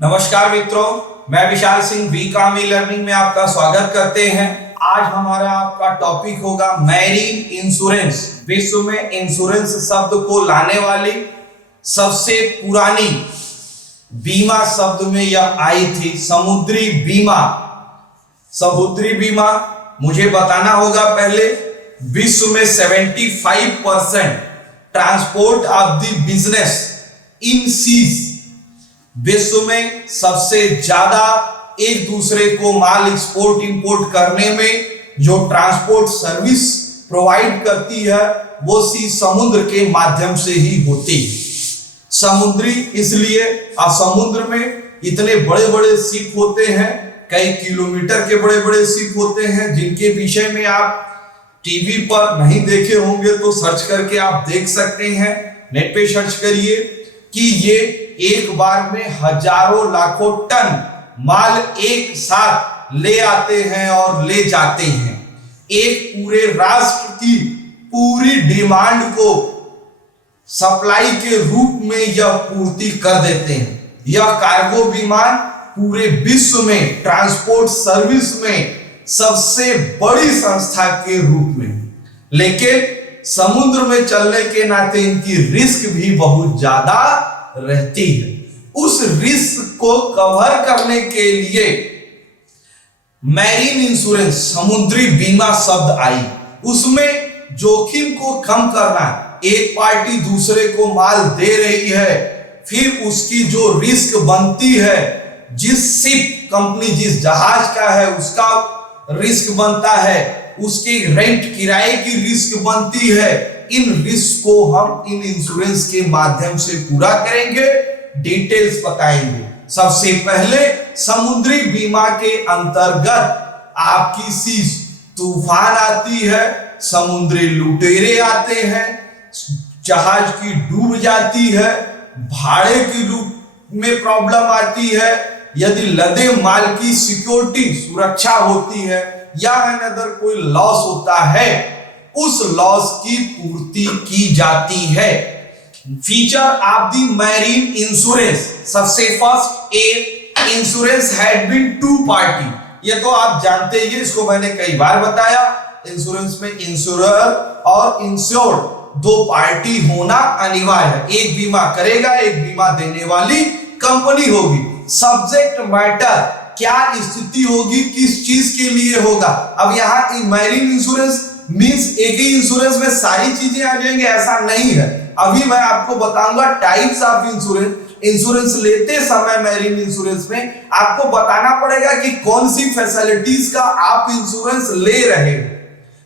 नमस्कार मित्रों, मैं विशाल सिंह वी काम ई लर्निंग में आपका स्वागत करते हैं। आज हमारा आपका टॉपिक होगा मैरीन इंश्योरेंस। विश्व में इंश्योरेंस शब्द को लाने वाली सबसे पुरानी बीमा शब्द में यह आई थी समुद्री बीमा। समुद्री बीमा मुझे बताना होगा पहले, विश्व में 75% transport of the business in seas, विश्व में सबसे ज्यादा एक दूसरे को माल एक्सपोर्ट इंपोर्ट करने में जो ट्रांसपोर्ट सर्विस प्रोवाइड करती है वो सी समुद्र के माध्यम से ही होती है। समुद्री इसलिए समुद्र में इतने बड़े बड़े शिप होते हैं, कई किलोमीटर के बड़े बड़े शिप होते हैं जिनके विषय में आप टीवी पर नहीं देखे होंगे तो सर्च करके आप देख सकते हैं। नेट पे सर्च करिए कि ये एक बार में हजारों लाखों टन माल एक साथ ले आते हैं और ले जाते हैं। एक पूरे राष्ट्र की पूरी डिमांड को सप्लाई के रूप में यह पूर्ति कर देते हैं। यह कार्गो विमान पूरे विश्व में ट्रांसपोर्ट सर्विस में सबसे बड़ी संस्था के रूप में, लेकिन समुद्र में चलने के नाते इनकी रिस्क भी बहुत ज्यादा रहती है। उस रिस्क को कवर करने के लिए मैरीन इंश्योरेंस समुद्री बीमा शब्द आई। उसमें जोखिम को कम करना, एक पार्टी दूसरे को माल दे रही है, फिर उसकी जो रिस्क बनती है, जिस शिप कंपनी जिस जहाज का है उसका रिस्क बनता है, उसके रेंट किराए की रिस्क बनती है। इन रिस्क को हम इन इंश्योरेंस के माध्यम से पूरा करेंगे, डिटेल्स बताएंगे। सबसे पहले समुद्री बीमा के अंतर्गत आपकी सीज तूफान आती है, समुद्री लुटेरे आते हैं, जहाज की डूब जाती है, भाड़े के रूप में प्रॉब्लम आती है, यदि लदे माल की सिक्योरिटी सुरक्षा होती है या अनदर कोई लॉस होता है, उस लॉस की पूर्ति की जाती है। Feature of the marine insurance, सबसे first insurance had been to party. ये तो आप जानते ही, इसको मैंने कई बार बताया। इंश्योरेंस में इंश्योरर और इंश्योर्ड दो पार्टी होना अनिवार्य है। एक बीमा करेगा, एक बीमा देने वाली कंपनी होगी। सब्जेक्ट मैटर, क्या स्थिति होगी, किस चीज के लिए होगा। अब यहाँ मैरीन इंश्योरेंस मींस एक ही इंश्योरेंस में सारी चीजें आ जाएंगे, ऐसा नहीं है। अभी मैं आपको बताऊंगा टाइप्स ऑफ इंश्योरेंस। इंश्योरेंस लेते समय मैरीन इंश्योरेंस में आपको बताना पड़ेगा कि कौन सी फैसिलिटीज का आप इंश्योरेंस ले रहे हो,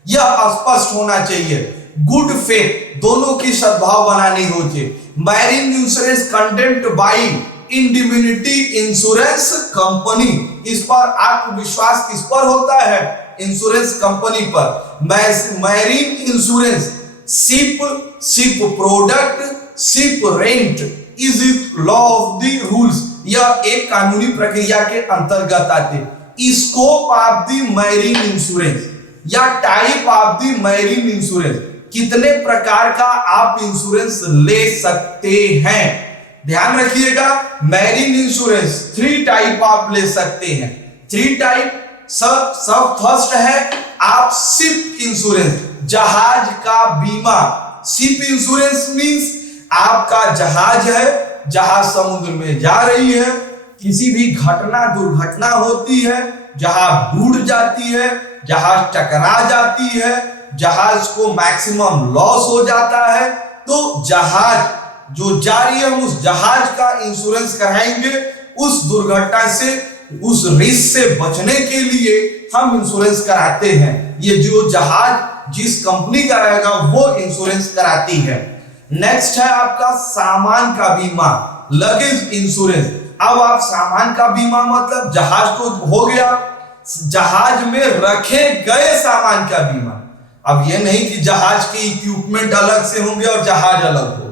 यह स्पष्ट होना चाहिए। गुड फेथ, दोनों की सद्भाव बनानी होती है। Marine insurance contempt by indemnity insurance company, इस पर आत्मविश्वास किस पर होता है? इंश्योरेंस कंपनी पर। Marine insurance ship product, ship rent is it law of the rules, यह एक कानूनी प्रक्रिया के अंतर्गत आते। Scope of the marine insurance या type of the marine insurance, कितने प्रकार का आप इंश्योरेंस ले सकते हैं। ध्यान रखिएगा, मैरीन इंश्योरेंस 3 टाइप आप ले सकते हैं। 3 टाइप, सब फर्स्ट है आप शिप इंश्योरेंस, जहाज का बीमा। शिप इंश्योरेंस मींस आपका जहाज है, जहाज समुद्र में जा रही है, किसी भी घटना दुर्घटना होती है, जहाज डूब जाती है, जहाज टकरा जाती है, जहाज को मैक्सिमम लॉस हो जाता है, तो जहाज जो जा रही है हम उस जहाज का इंश्योरेंस कराएंगे। उस दुर्घटना से, उस रिस्क से बचने के लिए हम इंश्योरेंस कराते हैं। ये जो जहाज जिस कंपनी का रहेगा वो इंश्योरेंस कराती है। नेक्स्ट है आपका सामान का बीमा, लगेज इंश्योरेंस। अब आप सामान का बीमा मतलब जहाज तो हो गया, जहाज में रखे गए सामान का बीमा। अब ये नहीं कि जहाज के इक्विपमेंट अलग से होंगे और जहाज अलग होगा।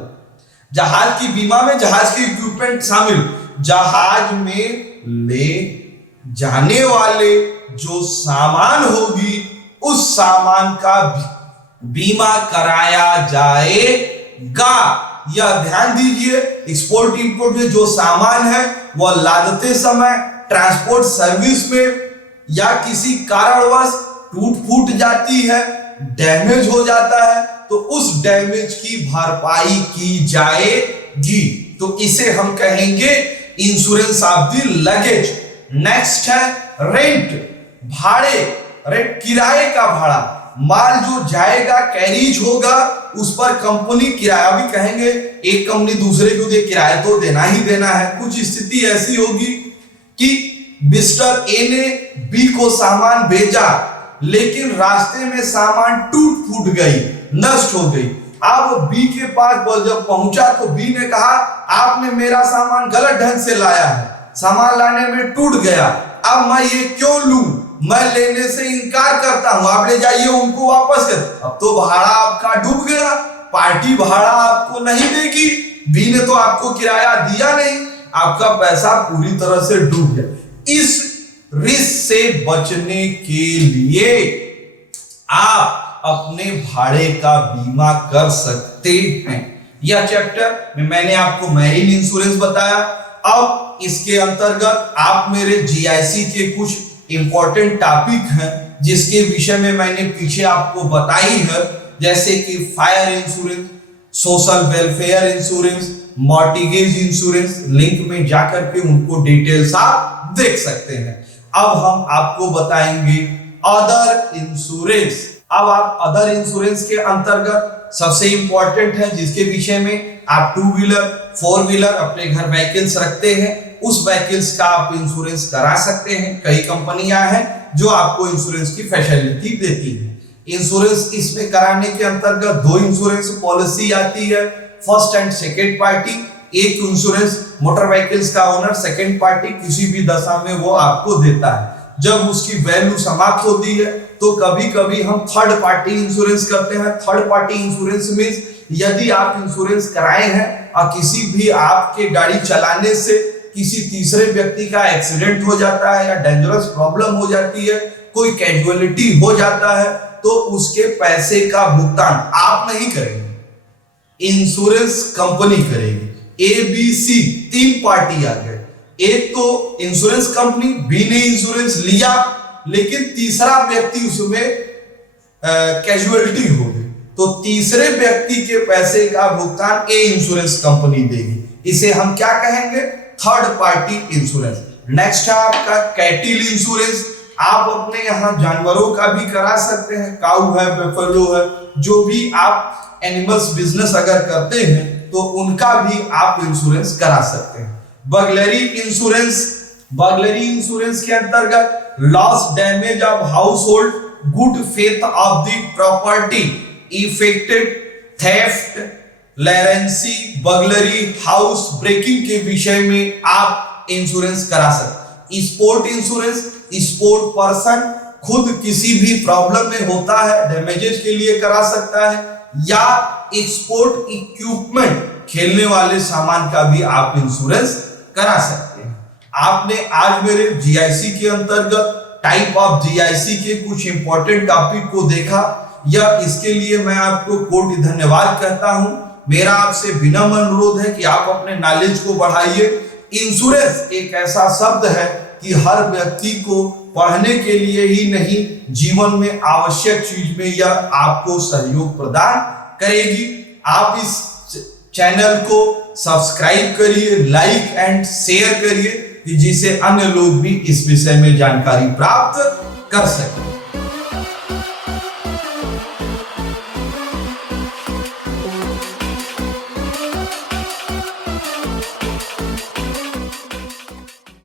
जहाज की बीमा में जहाज के इक्विपमेंट शामिल, जहाज में ले जाने वाले जो सामान होगी उस सामान का बीमा कराया जाएगा। यह ध्यान दीजिए, एक्सपोर्ट इंपोर्ट में जो सामान है वह लादते समय ट्रांसपोर्ट सर्विस में या किसी कारणवश टूट फूट जाती है, डैमेज हो जाता है, तो उस डैमेज की भरपाई की जाएगी। तो इसे हम कहेंगे insurance of the luggage. Next है रेंट, भाड़े, रेंट किराए का भाड़ा। माल जो जाएगा कैरीज होगा उस पर कंपनी किराया भी कहेंगे, एक कंपनी दूसरे को दे किराया तो देना ही देना है। कुछ स्थिति ऐसी होगी कि मिस्टर ए ने बी को सामान भेजा लेकिन रास्ते में सामान टूट फूट गई, नष्ट हो गई। अब बी के पास जब पहुंचा तो बी ने कहा आपने मेरा सामान गलत ढंग से लाया है, सामान लाने में टूट गया, अब मैं ये क्यों लूं, मैं लेने से इनकार करता हूं, आप ले जाइए उनको वापस कर। अब तो भाड़ा आपका डूब गया, पार्टी भाड़ा आपको नहीं देगी, बी ने तो आपको किराया दिया नहीं, आपका पैसा पूरी तरह से डूब गया। इस रिस्क से बचने के लिए आप अपने भाड़े का बीमा कर सकते हैं। यह चैप्टर में मैंने आपको मैरीन इंश्योरेंस बताया। अब इसके अंतर्गत आप मेरे जीआईसी के कुछ इंपॉर्टेंट टॉपिक हैं जिसके विषय में मैंने पीछे आपको बताई है, जैसे कि fire insurance, social welfare insurance, mortgage insurance. Link में जाकर के उनको डिटेल्स आप देख सकते हैं। अब हम आपको बताएंगे अदर इंश्योरेंस। अब आप अदर इंश्योरेंस के अंतर्गत सबसे इंपॉर्टेंट है जिसके विषय में आप 2 व्हीलर 4 व्हीलर अपने घर व्हीकल्स रखते हैं, उस व्हीकल्स का आप इंश्योरेंस करा सकते हैं। कई कंपनियां हैं जो आपको इंश्योरेंस की फैसिलिटी देती है। इंश्योरेंस इसमें कराने के अंतर्गत 2 इंश्योरेंस पॉलिसी आती है, फर्स्ट एंड सेकेंड पार्टी। एक इंश्योरेंस मोटर व्हीकल्स का ओनर सेकेंड पार्टी किसी भी दशा में वो आपको देता है। जब उसकी वैल्यू समाप्त होती है तो कभी कभी हम थर्ड पार्टी इंश्योरेंस करते हैं। थर्ड पार्टी इंश्योरेंस मींस यदि आप इंश्योरेंस कराए हैं और किसी भी आपके गाड़ी चलाने से किसी तीसरे व्यक्ति का एक्सीडेंट हो जाता है या डेंजरस प्रॉब्लम हो जाती है, कोई कैजुअलिटी हो जाता है, तो उसके पैसे का भुगतान आप नहीं करेंगे, इंश्योरेंस कंपनी करेगी। ए बी सी 3 पार्टी आ गए, एक तो इंश्योरेंस कंपनी, बी ने इंश्योरेंस लिया लेकिन तीसरा व्यक्ति उसमें कैजुअलिटी हो गई, तो तीसरे व्यक्ति के पैसे का भुगतान ए इंश्योरेंस कंपनी देगी। इसे हम क्या कहेंगे? Third party insurance. नेक्स्ट है आपका कैटिल इंश्योरेंस। आप अपने यहाँ जानवरों का भी करा सकते हैं, काऊ है, बफेलो है, जो भी आप एनिमल्स बिजनेस अगर करते हैं तो उनका भी आप इंश्योरेंस करा सकते हैं। बर्गलरी इंश्योरेंस, बर्गलरी इंश्योरेंस के अंतर्गत loss damage of household good faith of the property affected, theft, लेरेंसी, बर्गलरी, हाउस ब्रेकिंग के विषय में आप इंश्योरेंस करा सकते हैं। स्पोर्ट इंश्योरेंस, स्पोर्ट पर्सन खुद किसी भी प्रॉब्लम में होता है, डैमेजेस के लिए करा सकता है, या एक्सपोर्ट इक्विपमेंट, खेलने वाले सामान का भी आप इंश्योरेंस करा सकते हैं। आपने आज मेरे जीआईसी के अंतर्गत टाइप ऑफ जीआईसी के कुछ इंपॉर्टेंट टॉपिक को देखा, या इसके लिए मैं आपको कोटि धन्यवाद कहता हूं। मेरा आपसे विनम्र अनुरोध है कि आप अपने नॉलेज को बढ़ाइए। इंश्योरेंस एक ऐसा शब्द है कि हर व्यक्ति को पढ़ने के लिए ही नहीं, जीवन में आवश्यक चीज में यह आपको सहयोग प्रदान करेगी। आप इस चैनल को सब्सक्राइब करिए, लाइक एंड शेयर करिए, जिससे अन्य लोग भी इस विषय में जानकारी प्राप्त कर सकें।